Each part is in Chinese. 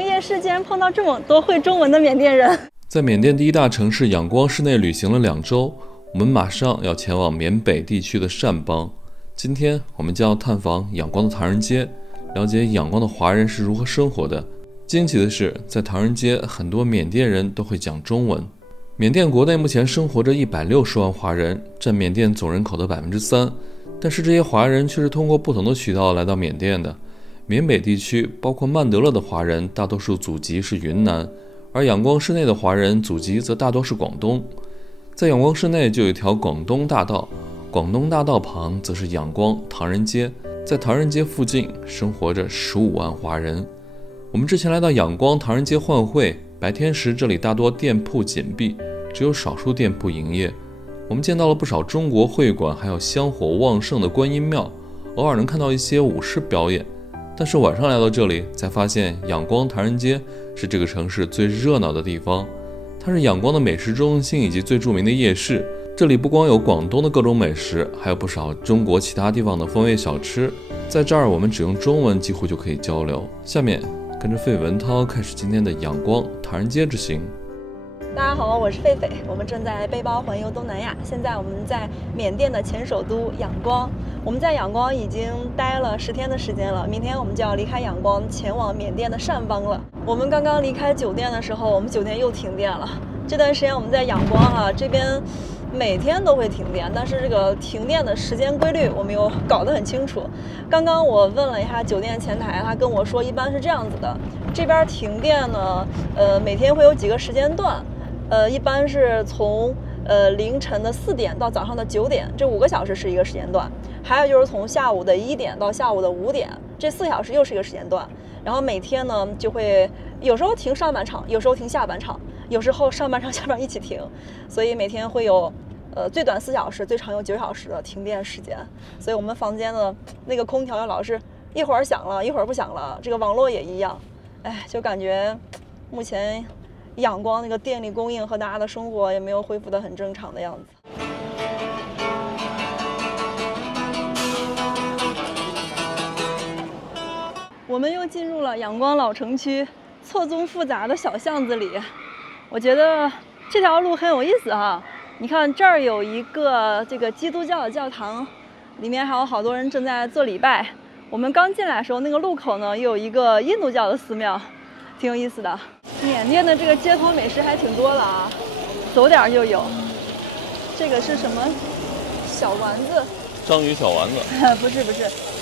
城夜市竟然碰到这么多会中文的缅甸人。在缅甸第一大城市仰光市内旅行了2周，我们马上要前往缅北地区的善邦。今天我们将要探访仰光的唐人街，了解仰光的华人是如何生活的。惊奇的是，在唐人街，很多缅甸人都会讲中文。缅甸国内目前生活着160万华人，占缅甸总人口的3%，但是这些华人却是通过不同的渠道来到缅甸的。缅北地区包括曼德勒的华人，大多数祖籍是云南，而仰光市内的华人祖籍则大多是广东。在仰光市内就有一条广东大道，广东大道旁则是仰光唐人街，在唐人街附近生活着15万华人。我们之前来到仰光唐人街换汇，白天时这里大多店铺紧闭，只有少数店铺营业。我们见到了不少中国会馆，还有香火旺盛的观音庙，偶尔能看到一些舞狮表演。但是晚上来到这里，才发现仰光唐人街是这个城市最热闹的地方，它是仰光的美食中心以及最著名的夜市。这里不光有广东的各种美食，还有不少中国其他地方的风味小吃。在这儿我们只用中文几乎就可以交流。下面跟着费文涛开始今天的仰光唐人街之行。大家好，我是狒狒，我们正在背包环游东南亚。现在我们在缅甸的前首都仰光，我们在仰光已经待了10天的时间了。明天我们就要离开仰光，前往缅甸的善邦了。我们刚刚离开酒店的时候，我们酒店又停电了。这段时间我们在仰光这边每天都会停电，但是这个停电的时间规律我们又搞得很清楚。刚刚我问了一下酒店前台，他跟我说一般是这样子的，这边停电呢，每天会有几个时间段。一般是从凌晨的4点到早上的9点，这5个小时是一个时间段。还有就是从下午的1点到下午的5点，这4小时又是一个时间段。然后每天呢就会有时候停上半场，有时候停下半场，有时候上半场下半场一起停，所以每天会有最短4小时，最长有9小时的停电时间。所以我们房间的那个空调又老是一会儿响了，一会儿不响了，这个网络也一样。哎，就感觉目前仰光那个电力供应和大家的生活也没有恢复得很正常的样子。我们又进入了仰光老城区错综复杂的小巷子里，我觉得这条路很有意思哈。你看这儿有一个这个基督教的教堂，里面还有好多人正在做礼拜。我们刚进来的时候，那个路口呢又有一个印度教的寺庙，挺有意思的。缅甸的这个街头美食还挺多的啊，走点就有。这个是什么小丸子？章鱼小丸子？不是，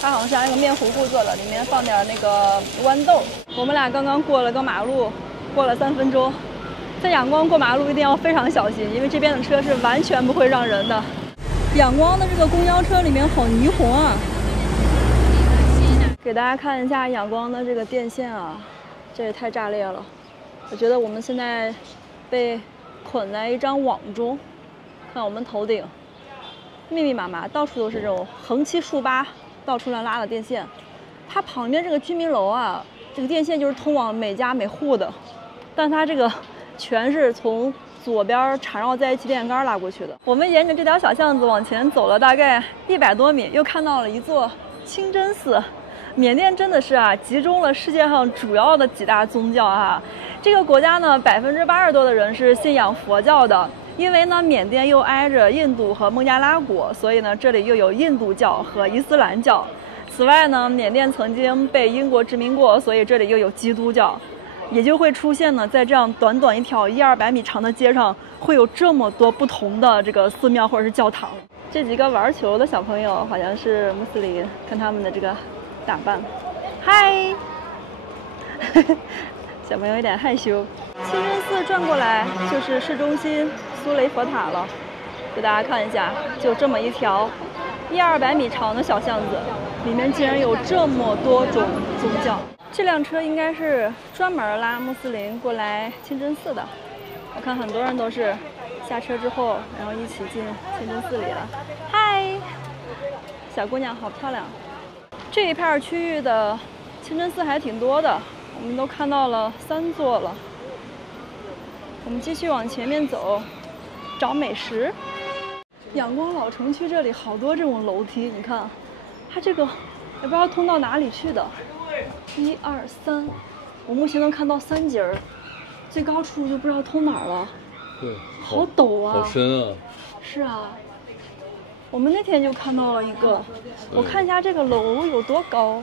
它好像是那个面糊糊做的，里面放点那个豌豆。我们俩刚刚过了个马路，过了3分钟。在仰光过马路一定要非常小心，因为这边的车是完全不会让人的。仰光的这个公交车里面好霓虹啊！给大家看一下仰光的这个电线啊，这也太炸裂了。我觉得我们现在被捆在一张网中，看我们头顶密密麻麻，到处都是这种横七竖八到处乱拉的电线。它旁边这个居民楼啊，这个电线就是通往每家每户的，但它这个全是从左边缠绕在一起电线杆拉过去的。我们沿着这条小巷子往前走了大概100多米，又看到了一座清真寺。缅甸真的是集中了世界上主要的几大宗教啊。这个国家呢，80%多的人是信仰佛教的，因为呢缅甸又挨着印度和孟加拉国，所以呢这里又有印度教和伊斯兰教。此外呢，缅甸曾经被英国殖民过，所以这里又有基督教，也就会出现呢在这样短短一条100-200米长的街上，会有这么多不同的这个寺庙或者是教堂。这几个玩球的小朋友好像是穆斯林，看他们的这个打扮。嗨，小朋友有点害羞。清真寺转过来就是市中心苏雷佛塔了，给大家看一下，就这么一条100-200米长的小巷子，里面竟然有这么多种宗教。这辆车应该是专门拉穆斯林过来清真寺的。我看很多人都是下车之后，然后一起进清真寺里了。嗨，小姑娘好漂亮。这一片区域的清真寺还挺多的，我们都看到了3座了。我们继续往前面走，找美食。仰光老城区这里好多这种楼梯，你看，它这个也不知道通到哪里去的。1、2、3，我目前能看到3节儿，最高处就不知道通哪儿了。对，好陡啊！好深啊！是啊，我们那天就看到了一个，我看一下这个楼有多高。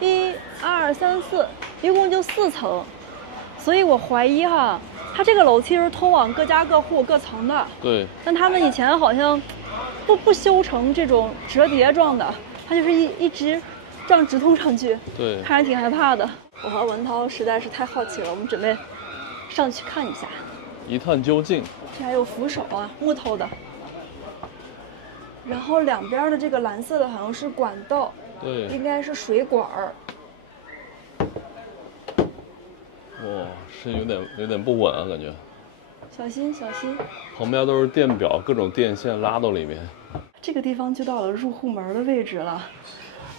1、2、3、4，一共就4层，所以我怀疑哈，它这个楼梯是通往各家各户各层的。对。但他们以前好像不修成这种折叠状的，它就是一直这样直通上去。对。看着挺害怕的。我和文涛实在是太好奇了，我们准备上去看一下，一探究竟。这还有扶手啊，木头的。然后两边的这个蓝色的好像是管道。对，应该是水管儿。哇，是有点不稳啊，感觉。小心小心！旁边都是电表，各种电线拉到里面。这个地方就到了入户门的位置了。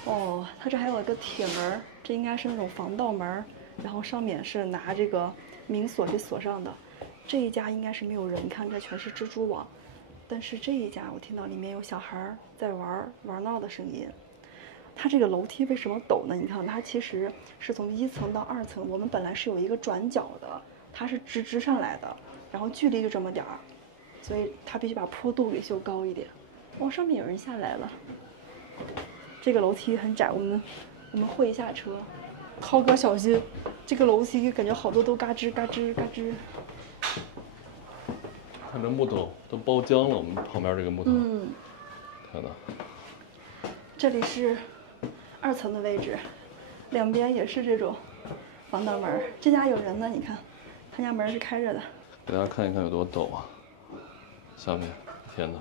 哦，它这还有一个铁门，这应该是那种防盗门，然后上面是拿这个明锁给锁上的。这一家应该是没有人，你看这全是蜘蛛网。但是这一家我听到里面有小孩在玩闹的声音。它这个楼梯为什么陡呢？你看，它其实是从1层到2层，我们本来是有一个转角的，它是直上来的，然后距离就这么点儿，所以它必须把坡度给修高一点。哦，上面有人下来了。这个楼梯很窄，我们会一下车。涛哥小心，这个楼梯感觉好多都嘎吱嘎吱嘎吱。看这木头都包浆了，我们旁边这个木头。看到。这里是2层的位置，两边也是这种防盗门。这家有人呢，你看，他家门是开着的。给大家看一看有多陡啊！下面，天哪，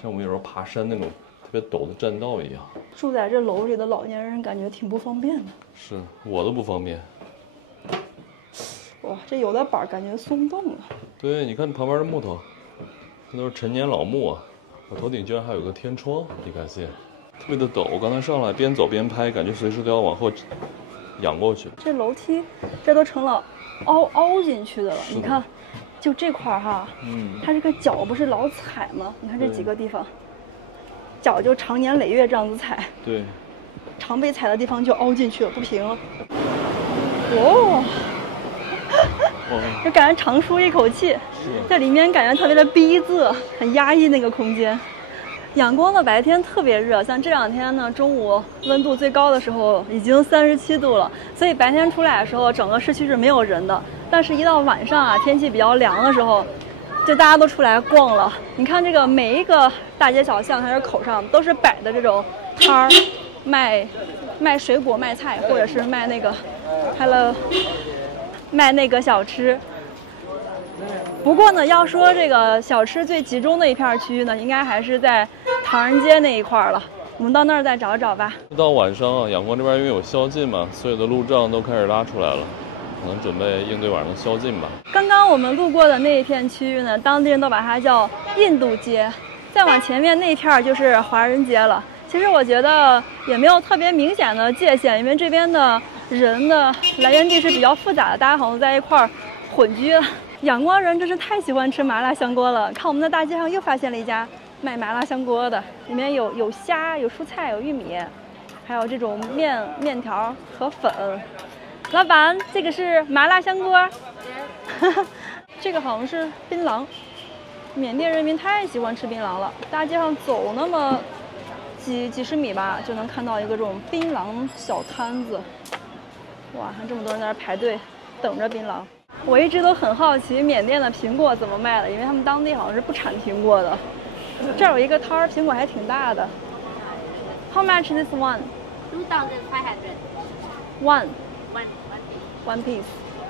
像我们有时候爬山那种特别陡的栈道一样。住在这楼里的老年人感觉挺不方便的。是我都不方便。哇，这有的板感觉松动了。对，你看旁边的木头，这都是陈年老木啊。我头顶居然还有个天窗，你看见？特别的陡，我刚才上来边走边拍，感觉随时都要往后仰过去。这楼梯，这都成了凹进去的了。你看，就这块儿哈，它这个脚不是老踩吗？你看这几个地方，脚就常年累月这样子踩。对。常被踩的地方就凹进去了，不平了。哦。就感觉长舒一口气，在里面感觉特别的逼仄，很压抑那个空间。仰光的白天特别热，像这2天呢，中午温度最高的时候已经37度了，所以白天出来的时候，整个市区是没有人的。但是，一到晚上啊，天气比较凉的时候，就大家都出来逛了。你看这个每一个大街小巷还是口上都是摆的这种摊儿，卖水果、卖菜，或者是卖那个卖那个小吃。不过呢，要说这个小吃最集中的一片区域呢，应该还是在唐人街那一块了。我们到那儿再找找吧。到晚上啊，仰光这边因为有宵禁嘛，所有的路障都开始拉出来了，可能准备应对晚上的宵禁吧。刚刚我们路过的那一片区域呢，当地人都把它叫印度街，再往前面那片就是华人街了。其实我觉得也没有特别明显的界限，因为这边的人的来源地是比较复杂的，大家好像在一块儿混居了。仰光人真是太喜欢吃麻辣香锅了，看我们在大街上又发现了一家卖麻辣香锅的，里面有虾、有蔬菜、有玉米，还有这种面条和粉。老板，这个是麻辣香锅。这个好像是槟榔，缅甸人民太喜欢吃槟榔了，大街上走那么几十米吧，就能看到一个这种槟榔小摊子。哇，看这么多人在那排队等着槟榔。我一直都很好奇缅甸的苹果怎么卖的，因为他们当地好像是不产苹果的。这儿有一个摊儿，苹果还挺大的。How much is this one? 2,500. One piece.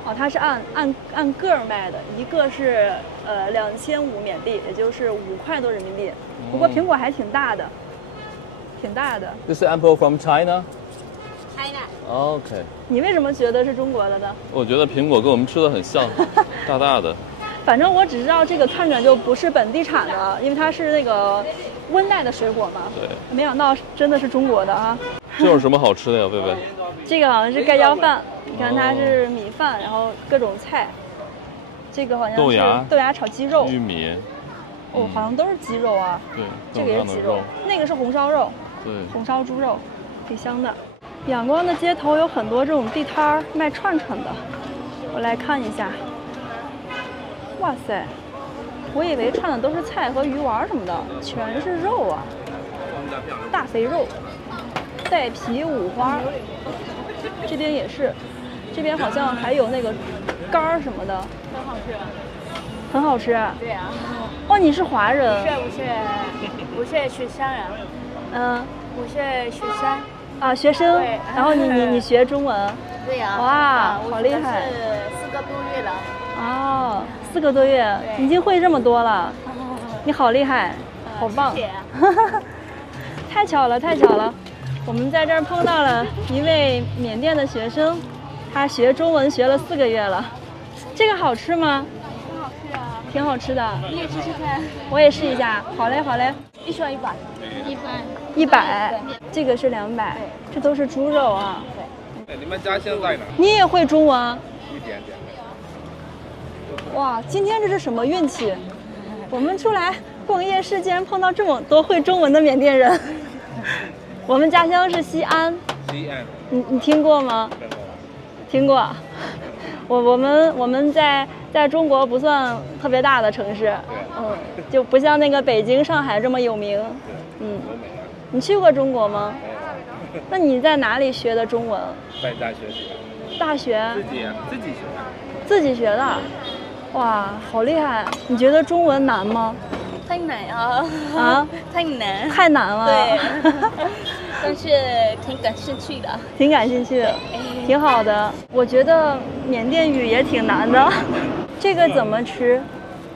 哦，它是按个儿卖的，一个是2500缅币，也就是5块多人民币。不过苹果还挺大的，挺大的。This apple from China. China. OK. 你为什么觉得是中国的呢？我觉得苹果跟我们吃的很像，大大的。反正我只知道这个看着就不是本地产的，因为它是那个温带的水果嘛。对。没想到真的是中国的啊！这有什么好吃的呀，贝贝？这个好像是盖浇饭，你看它是米饭，然后各种菜。这个好像是豆芽炒鸡肉。玉米。哦，好像都是鸡肉啊。对。这个也是鸡肉，那个是红烧肉。对。红烧猪肉，挺香的。仰光的街头有很多这种地摊儿卖串串的，我来看一下。哇塞，我以为串的都是菜和鱼丸什么的，全是肉啊，大肥肉，带皮五花。这边也是，这边好像还有那个干儿什么的，很好吃。很好吃。对呀。哦，你是华人？不是学生人。嗯。我是学生。啊，学生。对。然后你学中文？对呀。哇，好厉害！是4个多月了。哦，4个多月，已经会这么多了。你好厉害，好棒！谢谢。太巧了，太巧了！我们在这儿碰到了一位缅甸的学生，他学中文学了4个月了。这个好吃吗？很好吃啊。挺好吃的。你也试试看。我也试一下。好嘞，好嘞。一双100。100，这个是200，这都是猪肉啊。对。你们家乡在哪？你也会中文？一点点。哇，今天这是什么运气？我们出来逛夜市，竟然碰到这么多会中文的缅甸人。我们家乡是西安。西安。你听过吗？听过。我们在中国不算特别大的城市，就不像那个北京、上海这么有名。你去过中国吗？那你在哪里学的中文？在大学学。大学？自己学的。自己学的。哇，好厉害！你觉得中文难吗？太难啊！啊？太难。太难了。对。但是挺感兴趣的。挺感兴趣，挺好的。我觉得缅甸语也挺难的。这个怎么吃？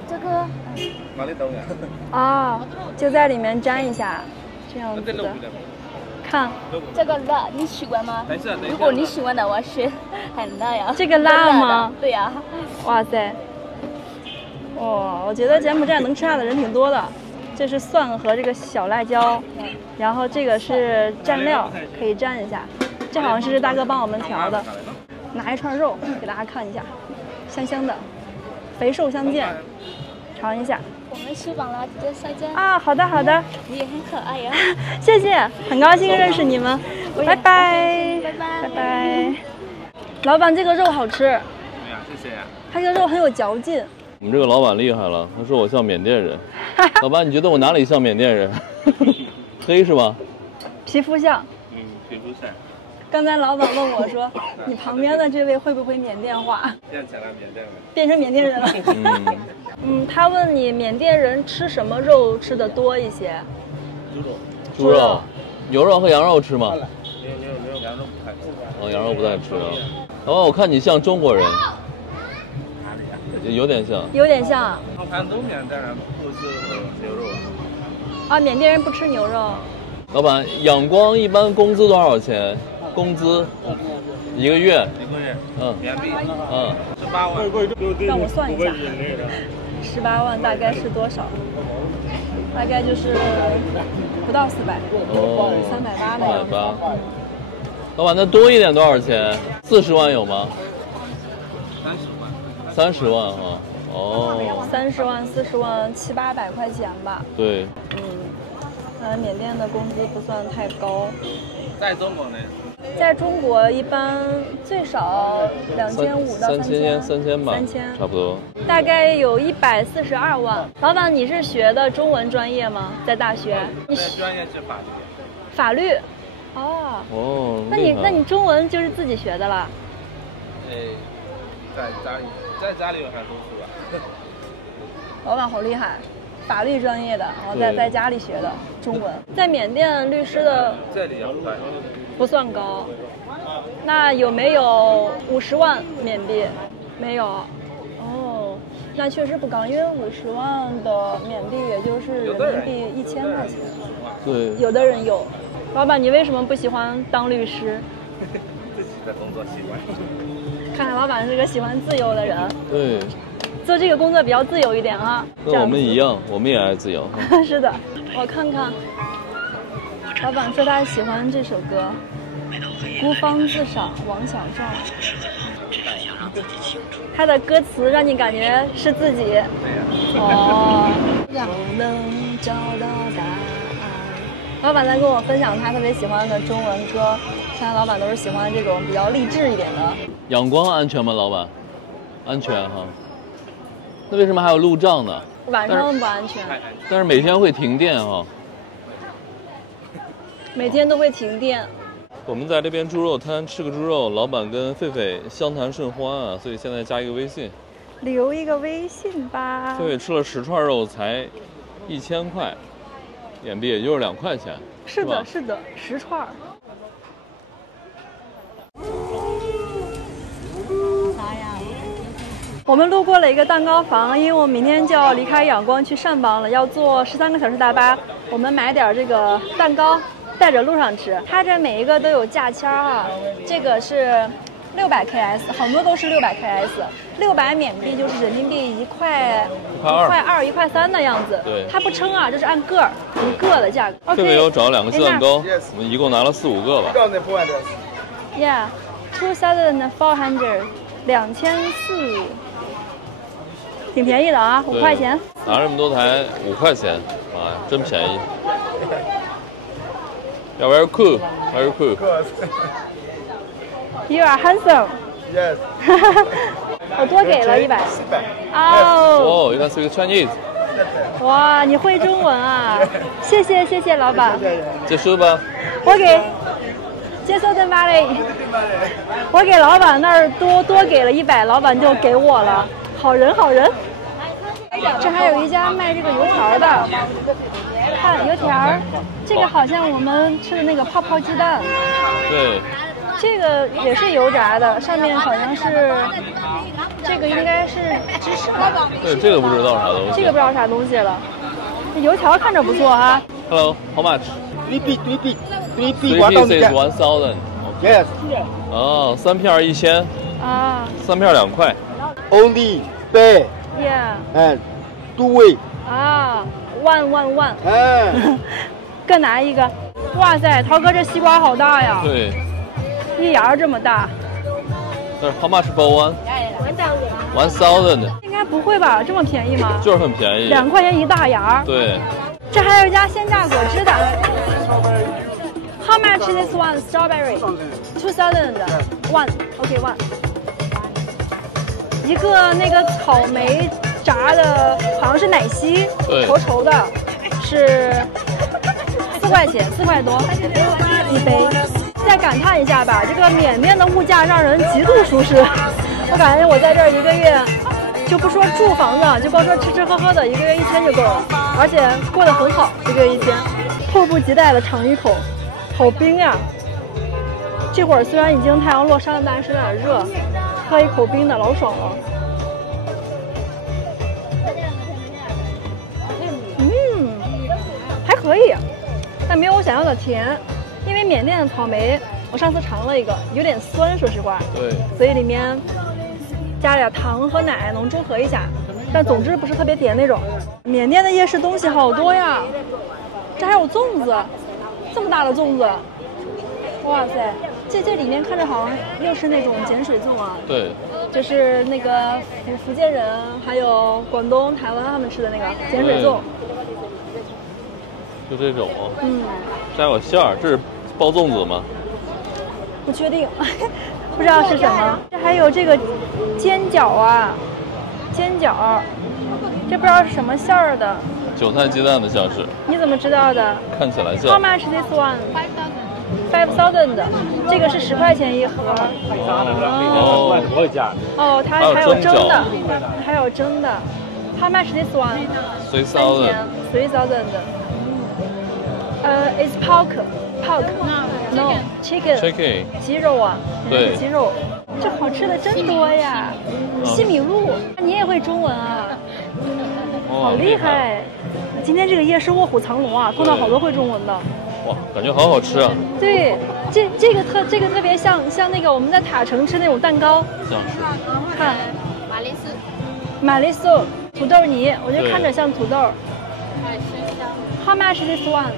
这个。哪里懂呀？啊，就在里面沾一下，这样子的。看。这个辣，你喜欢吗？如果你喜欢的话是很辣呀。这个辣吗？对呀。哇塞。哇，我觉得柬埔寨能吃辣的人挺多的。这是蒜和这个小辣椒，然后这个是蘸料，可以蘸一下。这好像是大哥帮我们调的。拿一串肉给大家看一下，香香的，肥瘦相间，尝一下。我们吃饱了，直接下架。啊，好的好的。你也很可爱呀。谢谢，很高兴认识你们。拜拜。拜拜。拜拜。老板，这个肉好吃。对呀，谢谢。它这个肉很有嚼劲。我们这个老板厉害了，他说我像缅甸人。老板，你觉得我哪里像缅甸人？黑是吧？皮肤像。皮肤像。刚才老板问我说：“你旁边的这位会不会缅甸话？”变成了缅甸人。变成缅甸人了。他问你缅甸人吃什么肉吃的多一些？猪肉。牛肉和羊肉吃吗？牛羊肉不太吃。哦，羊肉不太吃啊。老板，我看你像中国人。有点像。有点像。很多缅甸人不吃牛肉啊。缅甸人不吃牛肉。老板，仰光一般工资多少钱？工资1个月。缅币。18万。让我算一下，18万大概是多少？大概就是不到400，380的样子。老板，那多一点多少钱？40万有吗？30万啊。哦。30万、40万、700、800块钱吧。对。缅甸的工资不算太高。在中国呢？在中国一般最少2500到3000吧，3000差不多。大概有142万。老板，你是学的中文专业吗？在大学？你专业是法律。法律？哦。那你中文就是自己学的啦？在家里还读书啊。老板好厉害。法律专业的，然后在家里学的中文。在缅甸律师的这里不算高，那有没有50万缅币？没有。哦，那确实不高，因为50万的缅币也就是人民币1000块钱。对。有的人有。老板，你为什么不喜欢当律师？自己的工作习惯。看来老板是个喜欢自由的人。对。做这个工作比较自由一点啊。跟我们一样，我们也爱自由。是的，我看看。老板说他喜欢这首歌，《孤芳自赏》，王小壮。他的歌词让你感觉是自己。哦。要能找到答案，老板在跟我分享他特别喜欢的中文歌，看来老板都是喜欢这种比较励志一点的。仰光安全吗，老板？安全哈。那为什么还有路障呢？晚上不安全。但是每天会停电哈。每天都会停电。我们在这边猪肉摊吃个猪肉，老板跟狒狒相谈甚欢啊，所以现在加一个微信。留一个微信吧。狒狒吃了10串肉才1000块，眼币也就是2块钱。是的，是的，10串。我们路过了一个蛋糕房，因为我明天就要离开仰光去上邦了，要坐13个小时大巴。我们买点这个蛋糕，带着路上吃。它这每一个都有价签啊，这个是600 KS， 很多都是600 KS，600缅币就是人民币1块2、1块3的样子。对，它不称啊，就是按个儿一个的价格。这边有找2个鸡蛋糕，我们一共拿了4、5个吧。Yeah, 2,400，2400，挺便宜的啊，5块钱。拿这么多台5块钱，妈呀，真便宜。Yeah, very cool, very cool. You are handsome. Yes. 我多给了100。哦，原来是个 Chinese。哇，你会中文啊？谢谢老板。结束吧。我给接受的马嘞，我给老板那儿多给了100，老板就给我了，好人。这还有一家卖这个油条的，看油条，这个好像我们吃的那个泡泡鸡蛋。对。这个也是油炸的，上面好像是，这个应该是芝士吧？对，这个不知道啥东西。这个不知道啥东西了。这油条看着不错哈。Hello, how much? 3 pieces is 1,000. Yes. 哦，3片1000。啊。 3片2块。Only pay. Yeah. And 2 way. 啊，1。各拿一个。哇塞，涛哥这西瓜好大呀！对，一芽这么大。但是 how much for one? 1,000。应该不会吧？这么便宜吗？就是很便宜，2块钱一大芽。对。这还有一家鲜榨果汁的。How much is this one? Strawberry. 2,000. One. Okay, one. 一个那个草莓炸的，好像是奶昔，稠稠的，是4块钱，4块多一杯。再感叹一下吧，这个缅甸的物价让人极度舒适。我感觉我在这儿1个月，就不说住房子，就光说吃吃喝喝的，1个月1000就够了，而且过得很好，1个月1000。迫不及待的尝一口，好冰呀！这会儿虽然已经太阳落山了，但是有点热，喝一口冰的老爽了。还可以，但没有我想要的甜，因为缅甸的草莓，我上次尝了一个，有点酸，说实话。对。所以里面加点糖和奶能中和一下，但总之不是特别甜那种。缅甸的夜市东西好多呀，这还有粽子，这么大的粽子，哇塞！这里面看着好像又是那种碱水粽啊。对。就是那个福建人还有广东、台湾他们吃的那个碱水粽。就这种，这还有馅儿，这是包粽子吗？不确定，不知道是什么。这还有这个煎饺啊，煎饺，这不知道是什么馅儿的。韭菜鸡蛋的像是。你怎么知道的？看起来像。 How much is this one? 5,000的，这个是10块钱一盒。哦，它还有蒸的，还有蒸的。How much is this one? 3,000 的。It's pork, no, chicken, 鸡肉啊，对，鸡肉。这好吃的真多呀！西米露，你也会中文啊？好厉害！今天这个夜市卧虎藏龙啊，碰到好多会中文的。哇，感觉好好吃啊！对，这个特别像那个我们在塔城吃那种蛋糕，像是。看，马铃薯，土豆泥，我就看着像土豆。How much is this one?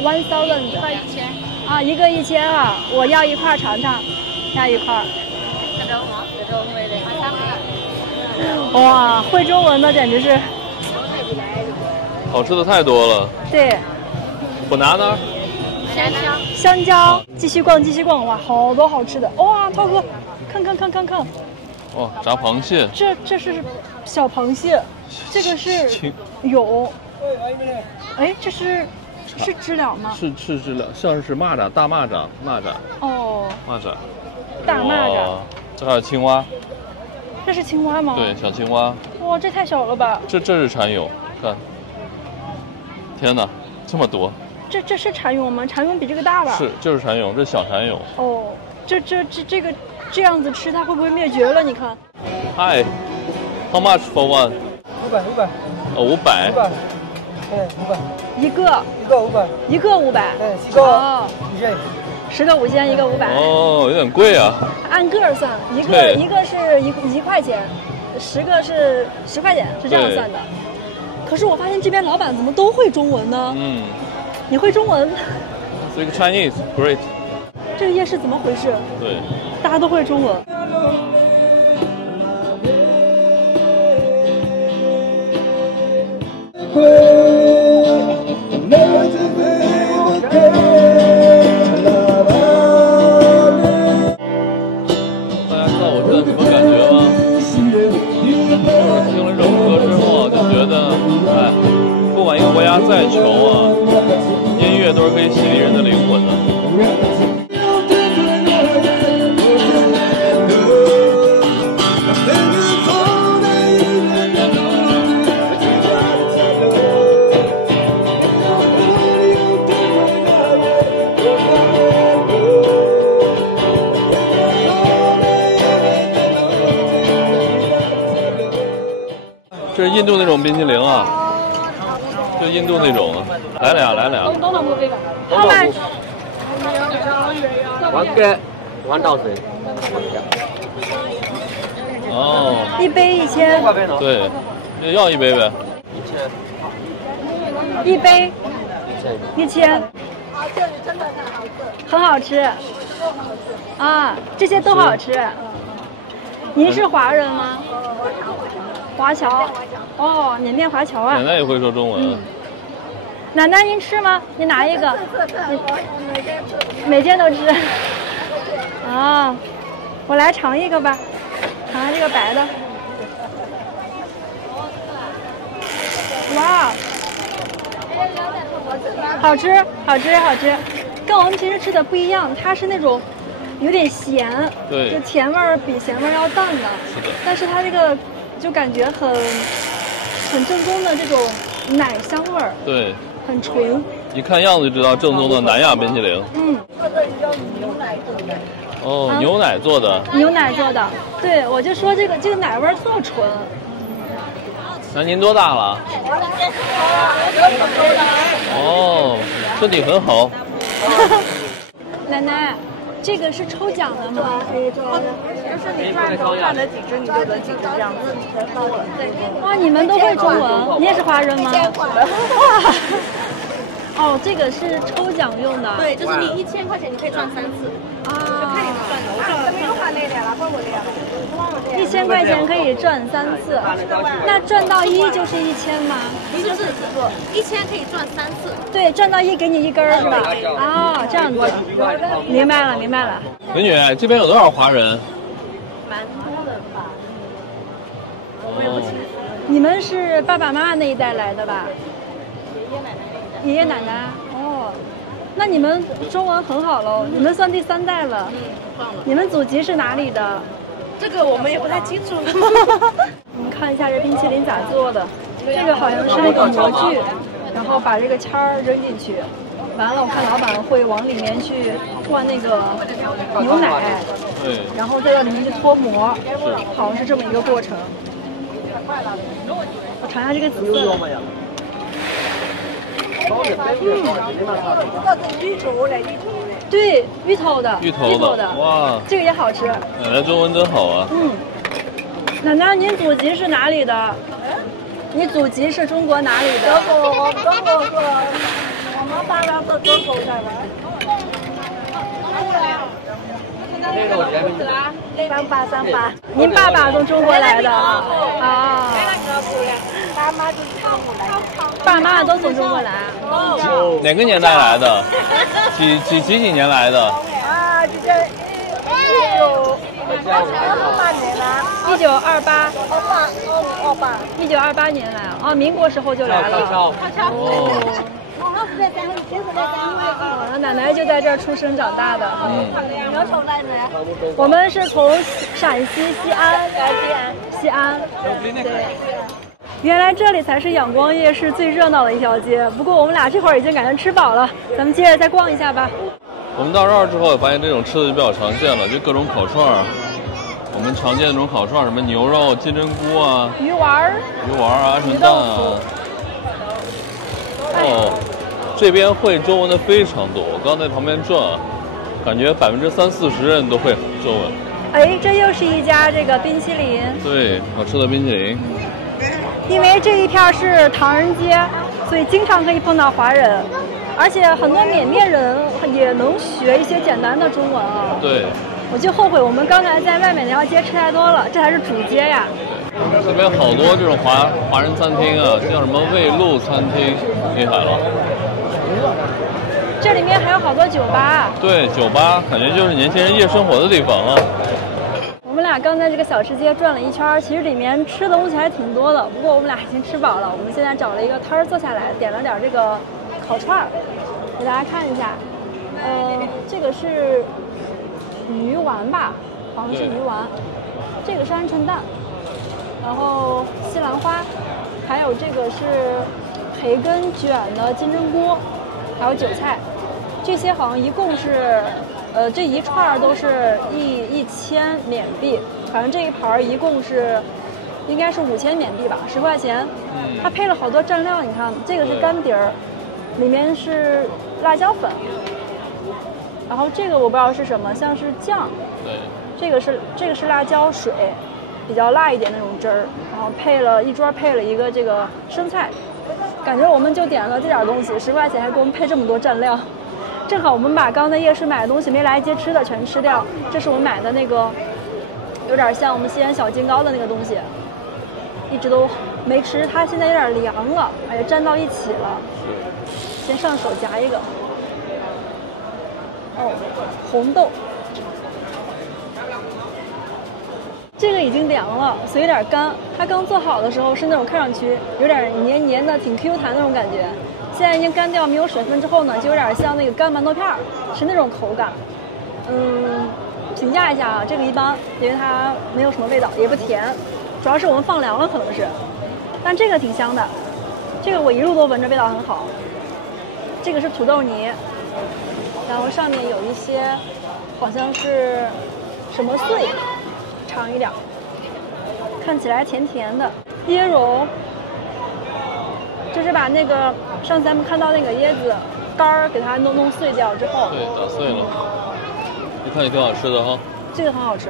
1,000，一块1000。啊，一个1000啊！我要一块尝尝，要一块。哇，会中文的简直是。好吃的太多了。对， banana。香蕉，继续逛，继续逛，哇，好多好吃的，哇，涛哥，看，哦，炸螃蟹，这是小螃蟹，这个是有，哎，这是知了吗？是知了，像是蚂蚱，大蚂蚱，哦，蚂蚱，大蚂蚱，这还有青蛙，这是青蛙吗？对，小青蛙，哇，这太小了吧？这是蚕蛹，看，天哪，这么多。这是蚕蛹吗？蚕蛹比这个大吧？是，就是蚕蛹，这小蚕蛹。哦，这个这样子吃，它会不会灭绝了？你看。Hi, how much for one? 500。哦，500。500。一个500。一个500。10个哦5000。10个5000，一个500。哦，有点贵啊。按个算，一个是1块钱，10个是10块钱，是这样算的。可是我发现这边老板怎么都会中文呢？嗯。你会中文 ？Speak Chinese, great。这个夜市怎么回事？对，大家都会中文。大家知道我这什么感觉吗？就是听了这首歌之后，就觉得，哎，不管一个国家再穷啊，音乐都是可以洗涤人的灵魂的。这是印度那种冰淇淋啊，就印度那种啊，来俩。How much？ 1 get 1000。哦，一杯1000。对，要一杯呗。一杯1000。很好吃。啊，这些都好吃。您是华人吗？华侨。哦，缅甸华侨啊。奶奶也会说中文。奶奶，您吃吗？您拿一个。每天都吃。啊，我来尝一个吧，尝尝这个白的。哇，好吃，跟我们平时吃的不一样，它是那种有点咸，对，就甜味儿比咸味儿要淡的。是的。但是它这个就感觉很正宗的这种奶香味儿。对。很纯，一看样子就知道正宗的南亚冰淇淋。嗯。哦，牛奶做的。牛奶做的，对，我就说这个奶味儿特纯。那您多大了？哦，身体很好。奶奶，这个是抽奖的吗？就是你赚了几只，你就得几只这样子。哇，你们都会中文？你也是华人吗？哇！哦，这个是抽奖用的。对，就是你1000块钱，你可以赚3次。啊，就看你们赚的。我赚1000块钱可以赚3次，那赚到1就是1000吗？不是，1000可以赚3次。对，赚到1给你1根儿是吧？啊，这样子，明白了。美女，这边有多少华人？蛮多的吧。我也不清楚。你们是爸爸妈妈那一代来的吧？爷爷奶奶。哦，那你们中文很好喽，你们算第3代了。算了。你们祖籍是哪里的？这个我们也不太清楚。我们看一下这冰淇淋咋做的，这个好像是那个模具，然后把这个签儿扔进去，完了我看老板会往里面去灌那个牛奶，对，然后再到里面去脱膜，好像是这么一个过程。我尝一下这个紫色。对，芋头的，哇，这个也好吃。奶奶中文真好啊。奶奶，您祖籍是哪里的？你祖籍是中国哪里的？我们爸爸是中国的人。3838。您爸爸从中国来的啊？爸妈都从中国来。哪个年代来的？几年来的？啊，这个1928年了。1928年来啊，哦，民国时候就来了。哦。那奶奶就在这儿出生长大的。我们是从陕西西安。对。原来这里才是仰光夜市最热闹的一条街，不过我们俩这会儿已经感觉吃饱了，咱们接着再逛一下吧。我们到这儿之后也发现这种吃的就比较常见了，就各种烤串，我们常见的那种烤串，什么牛肉、金针菇啊、鱼丸啊、鹌鹑蛋啊。哦，这边会中文的非常多，我刚在旁边转，感觉30-40%人都会中文。哎，这又是一家这个冰淇淋。对，好吃的冰淇淋。因为这一片是唐人街，所以经常可以碰到华人，而且很多缅甸人也能学一些简单的中文啊。对，我就后悔我们刚才在外面那条街吃太多了，这还是主街呀。这边好多这种华人餐厅啊，像什么卫路餐厅，厉害了。这里面还有好多酒吧。对，酒吧感觉就是年轻人夜生活的地方啊。我们俩刚在这个小吃街转了一圈，其实里面吃的东西还挺多的，不过我们俩已经吃饱了。我们现在找了一个摊儿坐下来，点了点这个烤串儿，给大家看一下。这个是鱼丸吧，好像是鱼丸。这个是鹌鹑蛋，然后西兰花，还有这个是培根卷的金针菇，还有韭菜。这些好像一共是。这一串都是1000缅币，反正这一盘一共是，应该是5000缅币吧，10块钱。它配了好多蘸料，你看，这个是干碟儿，里面是辣椒粉，然后这个我不知道是什么，像是酱。对。这个是辣椒水，比较辣一点那种汁儿，然后一桌配了一个这个生菜，感觉我们就点了这点东西，10块钱还给我们配这么多蘸料。正好我们把刚在夜市买的东西没来得及吃的全吃掉，这是我们买的那个有点像我们西安小金糕的那个东西，一直都没吃，它现在有点凉了，哎呀粘到一起了。先上手夹一个。哦，红豆，这个已经凉了，所以有点干。它刚做好的时候是那种看上去有点黏黏的，挺 Q 弹那种感觉。现在已经干掉没有水分之后呢，就有点像那个干馒头片儿，是那种口感。评价一下啊，这个一般，因为它没有什么味道，也不甜，主要是我们放凉了可能是。但这个挺香的，这个我一路都闻着味道很好。这个是土豆泥，然后上面有一些好像是什么碎，尝一点，看起来甜甜的。椰蓉。就是把那个上次咱们看到那个椰子干儿给它弄碎掉之后，对，打碎了，一看也挺好吃的哈。这个很好吃。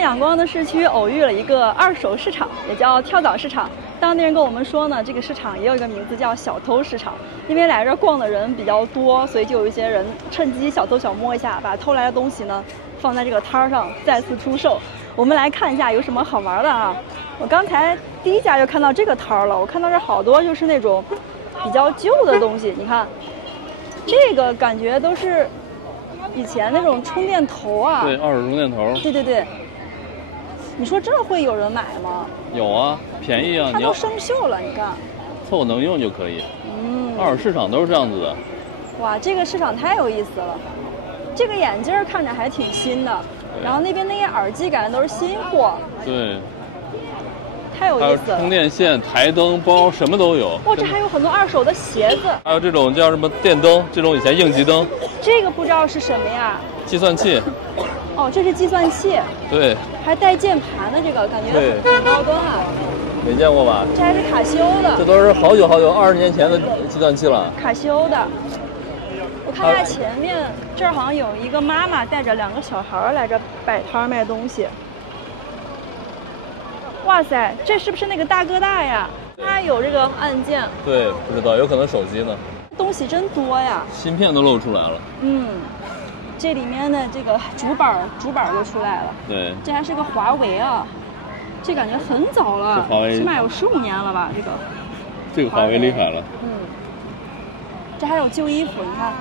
仰光的市区偶遇了一个二手市场，也叫跳蚤市场。当地人跟我们说呢，这个市场也有一个名字叫小偷市场，因为来这儿逛的人比较多，所以就有一些人趁机小偷小摸一下，把偷来的东西呢放在这个摊儿上再次出售。我们来看一下有什么好玩的啊！我刚才第一家就看到这个摊儿了，我看到这好多就是那种比较旧的东西，你看，这个感觉都是以前那种充电头啊。对，二手充电头。对对对。你说这会有人买吗？有啊，便宜啊！它都生锈了，你看。凑合能用就可以。二手市场都是这样子的。哇，这个市场太有意思了。这个眼镜看着还挺新的，然后那边那些耳机感觉都是新货。对。太有还有意思了。充电线、台灯、包，什么都有。哇，这还有很多二手的鞋子，还有这种叫什么电灯，这种以前应急灯，这个不知道是什么呀？计算器。哦，这是计算器，对，还带键盘的，这个感觉对很高端啊。没见过吧？这还是卡西欧的，这都是好久20年前的计算器了。卡西欧的。我看一下前面，这儿好像有一个妈妈带着2个小孩来这摆摊卖东西。哇塞，这是不是那个大哥大呀？它有这个按键。对，不知道，有可能手机呢。东西真多呀。芯片都露出来了。嗯，这里面的这个主板都出来了。对，这还是个华为啊，这感觉很早了，华为起码有15年了吧？这个华为厉害了。嗯，这还有旧衣服，你看，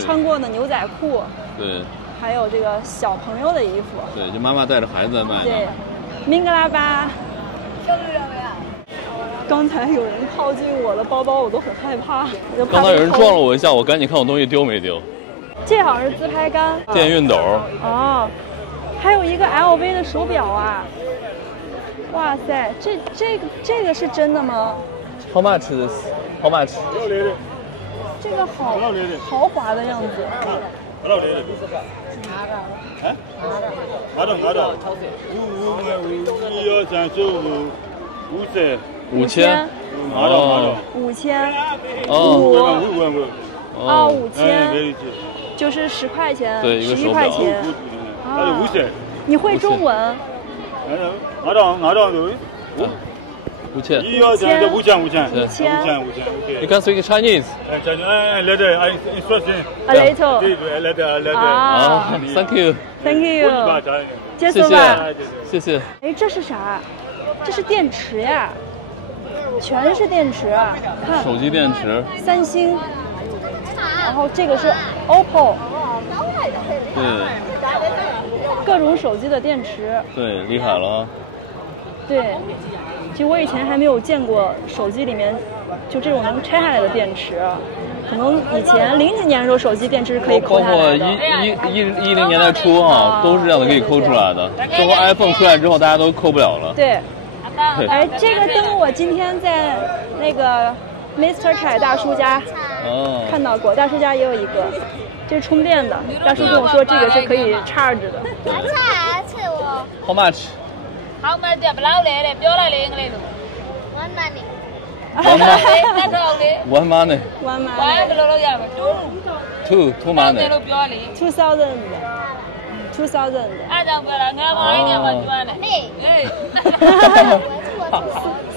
穿过的牛仔裤。对。还有这个小朋友的衣服。对，就妈妈带着孩子在卖的。对，明格拉巴。刚才有人靠近我的包包，我都很害怕。刚才有人撞了我一下，我赶紧看我东西丢没丢。这好像是自拍杆。电熨斗。哦，还有一个 LV 的手表啊！哇塞，这个是真的吗 ？How much is this? How much? 这个好豪华的样子。哎，500. 5000。哦，5000。哦，5000。就是10块钱。对，一个手11块钱。啊。你会中文？5000。You can speak Chinese. A little. 啊 ，Thank you. Thank you. 谢谢，谢谢。哎，这是啥？这是电池呀，全是电池啊！看，手机电池。三星，然后这个是 OPPO。对。各种手机的电池。对，厉害了啊！对，其实我以前还没有见过手机里面就这种能拆下来的电池，可能以前00几年的时候手机电池是可以抠下来的。包括10年代初啊，都是这样的可以抠出来的。之后 iPhone 出来之后，大家都抠不了了。对。哎，这个灯我今天在那个 Mr. 凯大叔家看到过，大叔家也有一个，这是充电的。大叔跟我说这个是可以 charge 的。How much? How much? dia belau le, bio la le ngale lu. One money. One money. One money. One kilo lo ya ba. Two money. 2000. 2000. 啊，这不啦，我买点嘛，赚的。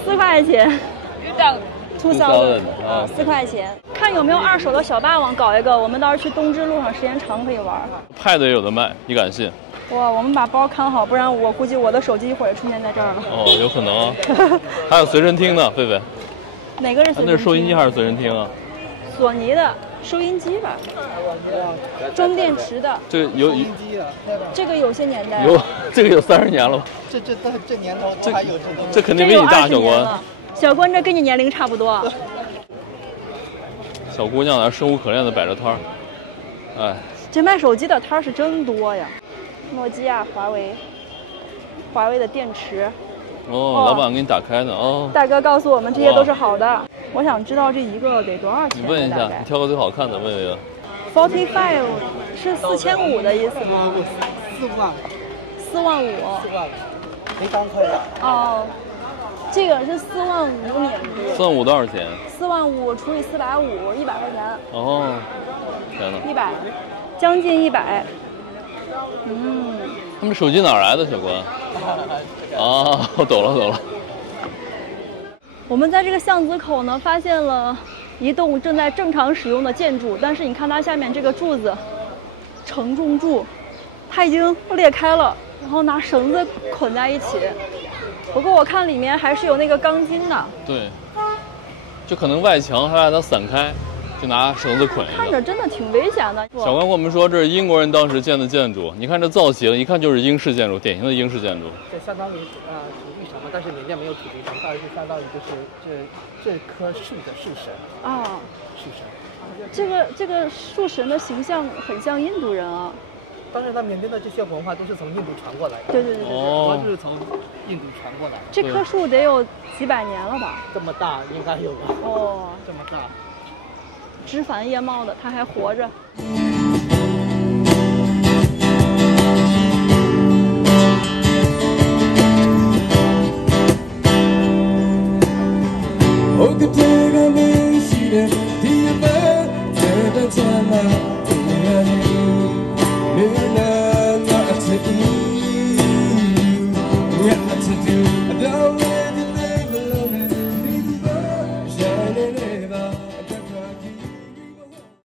4块钱。 2000 啊，4块钱。看有没有二手的小霸王搞一个，我们到时候去东芝路上时间长可以玩。Pad 也有的卖，你敢信？哇，我们把包看好，不然我估计我的手机一会儿也出现在这儿了。哦，有可能啊。还有随身听呢，狒狒。哪个是随身听？那是收音机还是随身听啊？索尼的收音机吧，装电池的。这个有这个有些年代。有，这个有30年了吧？这年头都还有这肯定比你大，小关。小关这跟你年龄差不多。小姑娘在生无可恋的摆着摊儿，哎。这卖手机的摊儿是真多呀。诺基亚、华为的电池。哦，老板给你打开的哦。大哥告诉我们这些都是好的。我想知道这一个得多少钱？你问一下，你挑个最好看的问一个。45是4500的意思吗？4万。4万5。没刚才的。哦，这个是4万5缅币。4万5多少钱？4万5除以450，100块钱。哦，天哪！100，将近100。他们手机哪儿来的，小关？啊，我懂了。我们在这个巷子口呢，发现了一栋正在正常使用的建筑，但是你看它下面这个柱子，承重柱，它已经裂开了，然后拿绳子捆在一起。不过我看里面还是有那个钢筋的。对，就可能外墙还让它散开。就拿绳子捆一个，看着真的挺危险的。小关跟我们说，这是英国人当时建的建筑，你看这造型，一看就是英式建筑，典型的英式建筑。这相当于土地神嘛，但是人家没有土地神，它是相当于就是这棵树的树神啊，树神。这个树神的形象很像印度人啊。当然，它缅甸的这些文化都是从印度传过来的。对对对对对。主要就是从印度传过来的。这棵树得有几百年了吧？这么大应该有吧？哦，这么大。枝繁叶茂的，它还活着。我可这个没戏的，第一份这个传来。